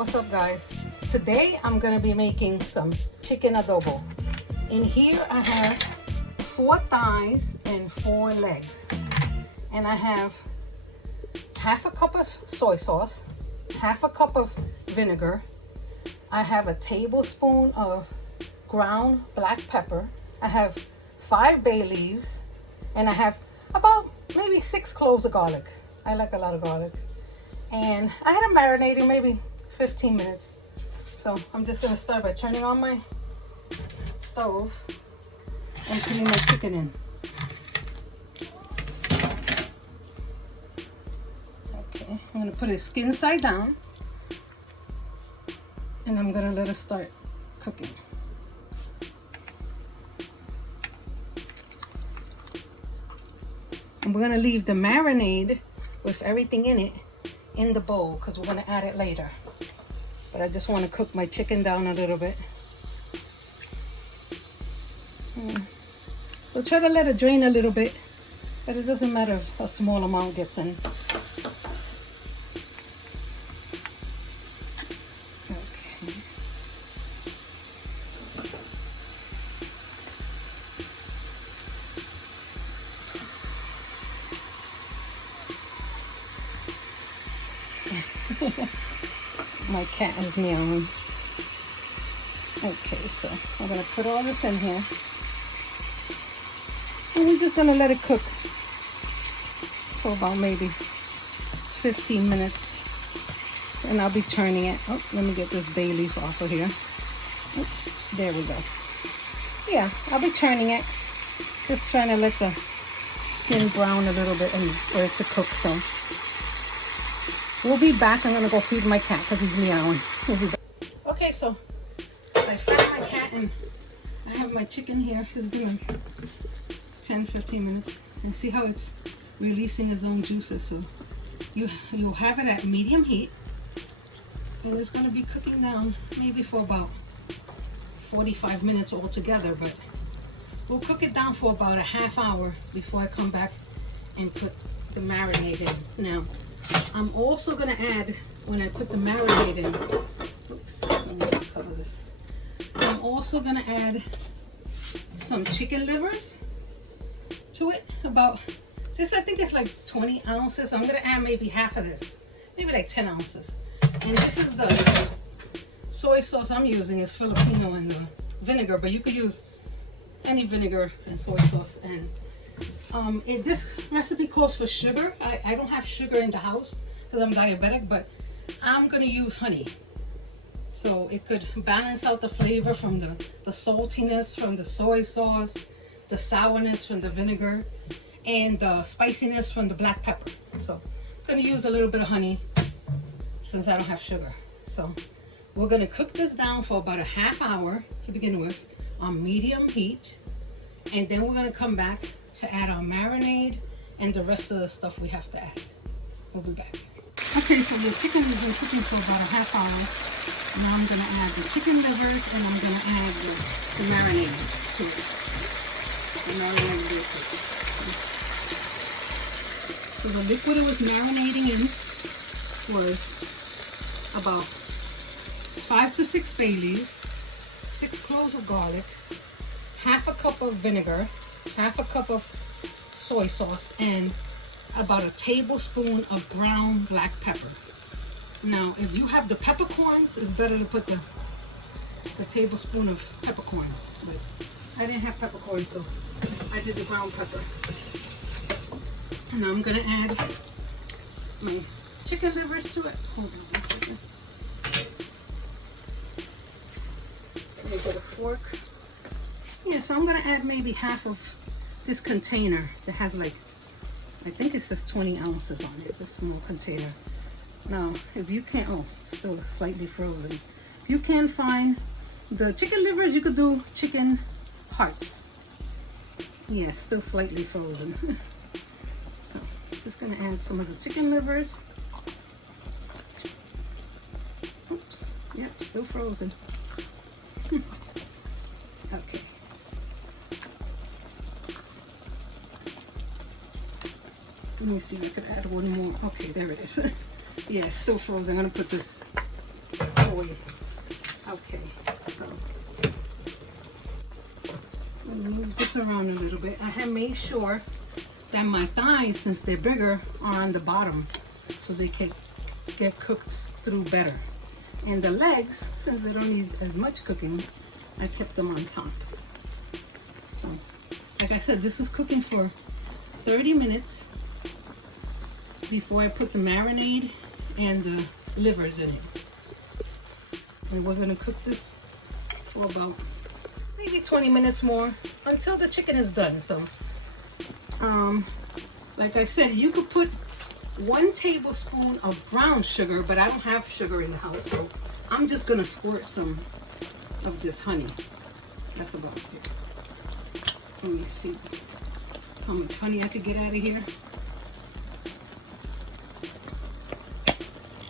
What's up, guys? Today I'm gonna be making some chicken adobo. In here I have 4 thighs and 4 legs, and I have half a cup of soy sauce, half a cup of vinegar. I have a tablespoon of ground black pepper. I have 5 bay leaves, and I have about maybe 6 cloves of garlic. I like a lot of garlic. And I had it marinating maybe 15 minutes. So I'm just gonna start by turning on my stove and putting my chicken in. Okay, I'm gonna put it skin side down, and I'm gonna let it start cooking. And we're gonna leave the marinade with everything in it in the bowl because we're gonna add it later. But I just want to cook my chicken down a little bit. So try to let it drain a little bit, but it doesn't matter if a small amount gets in. Okay. My cat is meowing. Okay, so I'm gonna put all this in here, and we're just gonna let it cook for about maybe 15 minutes, and I'll be turning it. Oh, let me get this bay leaf off of here. Oh, there we go. Yeah, I'll be turning it, just trying to let the skin brown a little bit and for it to cook some. We'll be back. I'm gonna go feed my cat because he's meowing. We'll be back. Okay, so I fed my cat and I have my chicken here. It's been like 10-15 minutes, and see how it's releasing its own juices. So you'll have it at medium heat, and it's gonna be cooking down maybe for about 45 minutes altogether. But we'll cook it down for about a half hour before I come back and put the marinade in. Now, I'm also gonna add, when I put the marinade in, oops, let me just cover this. I'm also gonna add some chicken livers to it. About this, I think it's like 20 ounces. I'm gonna add maybe half of this, maybe like 10 ounces. And this is the soy sauce I'm using. It's Filipino and the vinegar, but you could use any vinegar and soy sauce. And this recipe calls for sugar. I don't have sugar in the house because I'm diabetic, but I'm gonna use honey, so it could balance out the flavor from the saltiness from the soy sauce, the sourness from the vinegar, and the spiciness from the black pepper. So I'm gonna use a little bit of honey since I don't have sugar. So we're gonna cook this down for about a half hour to begin with on medium heat, and then we're gonna come back to add our marinade and the rest of the stuff we have to add. We'll be back. Okay, so the chicken has been cooking for about a half hour. Now I'm gonna add the chicken livers, and I'm gonna add the marinade to it. The marinade real quick. So the liquid it was marinating in was about 5 to 6 bay leaves, 6 cloves of garlic, half a cup of vinegar, half a cup of soy sauce, and about a tablespoon of ground black pepper. Now, if you have the peppercorns, it's better to put the tablespoon of peppercorns. But I didn't have peppercorns, so I did the ground pepper. Now I'm gonna add my chicken livers to it. Hold on one second. Let me get a fork. Yeah, so I'm gonna add maybe half of this container that has like, I think it says 20 ounces on it, this small container. Now, if you can't, oh, still slightly frozen. If you can't find the chicken livers, you could do chicken hearts. Yeah, still slightly frozen. So, just gonna add some of the chicken livers. Oops, yep, still frozen. Okay. Let me see if I could add one more. Okay, there it is. Yeah, it's still frozen. I'm gonna put this away. Okay, so let me move this around a little bit. I have made sure that my thighs, since they're bigger, are on the bottom so they can get cooked through better. And the legs, since they don't need as much cooking, I kept them on top. So, like I said, this is cooking for 30 minutes before I put the marinade and the livers in it. And we're gonna cook this for about maybe 20 minutes more until the chicken is done. So, like I said, you could put 1 tablespoon of brown sugar, but I don't have sugar in the house, so I'm just gonna squirt some of this honey. That's about it. Let me see how much honey I could get out of here.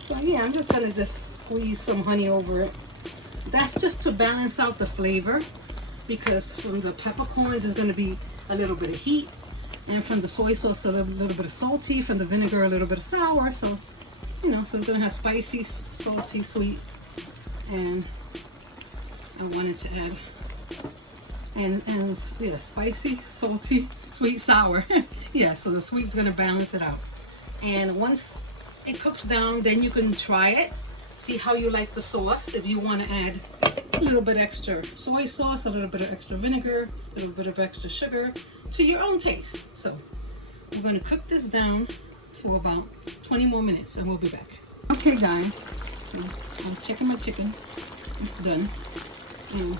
So yeah, I'm just gonna squeeze some honey over it. That's just to balance out the flavor, because from the peppercorns is gonna be a little bit of heat, and from the soy sauce a little bit of salty, from the vinegar a little bit of sour. So, you know, so it's gonna have spicy, salty, sweet, and I wanted to add and yeah, spicy, salty, sweet, sour. Yeah, so the sweet's gonna balance it out. And once it cooks down, then you can try it, see how you like the sauce. If you want to add a little bit extra soy sauce, a little bit of extra vinegar, a little bit of extra sugar, to your own taste. So we're going to cook this down for about 20 more minutes and we'll be back. Okay guys, so I'm checking my chicken. It's done, and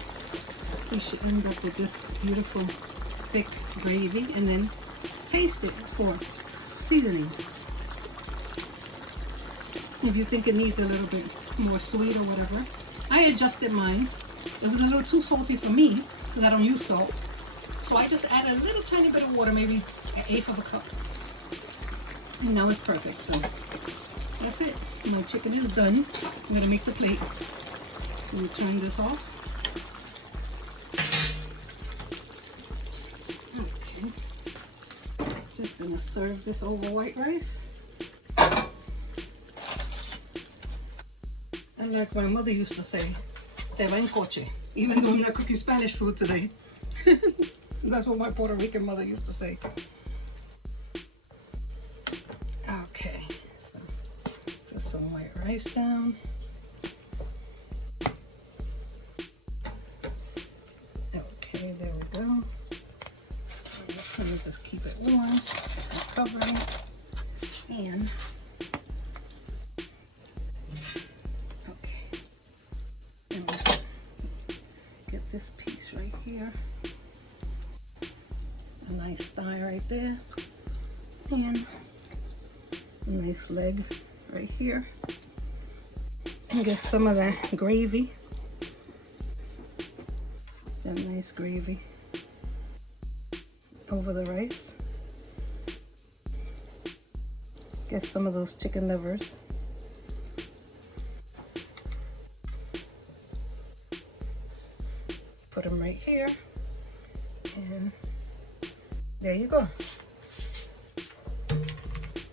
we should end up with this beautiful thick gravy, and then taste it for seasoning. If you think it needs a little bit more sweet or whatever. I adjusted mine. It was a little too salty for me because I don't use salt. So I just added a little tiny bit of water, maybe 1/8 of a cup. And now it's perfect. So that's it. My chicken is done. I'm going to make the plate. Let me turn this off. Okay. Just going to serve this over white rice. And like my mother used to say, te va en coche, even though I'm not cooking Spanish food today. That's what my Puerto Rican mother used to say. Okay, so put some white rice down. Okay, there we go. Let me just keep it warm and cover it. And this piece right here, a nice thigh right there, and a nice leg right here, and get some of that gravy, that nice gravy over the rice. Get some of those chicken livers. Put them right here, and there you go.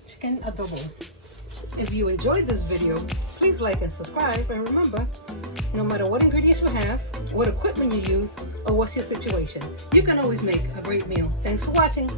Chicken adobo. If you enjoyed this video, please like and subscribe, and remember, no matter what ingredients you have, what equipment you use, or what's your situation, you can always make a great meal. Thanks for watching.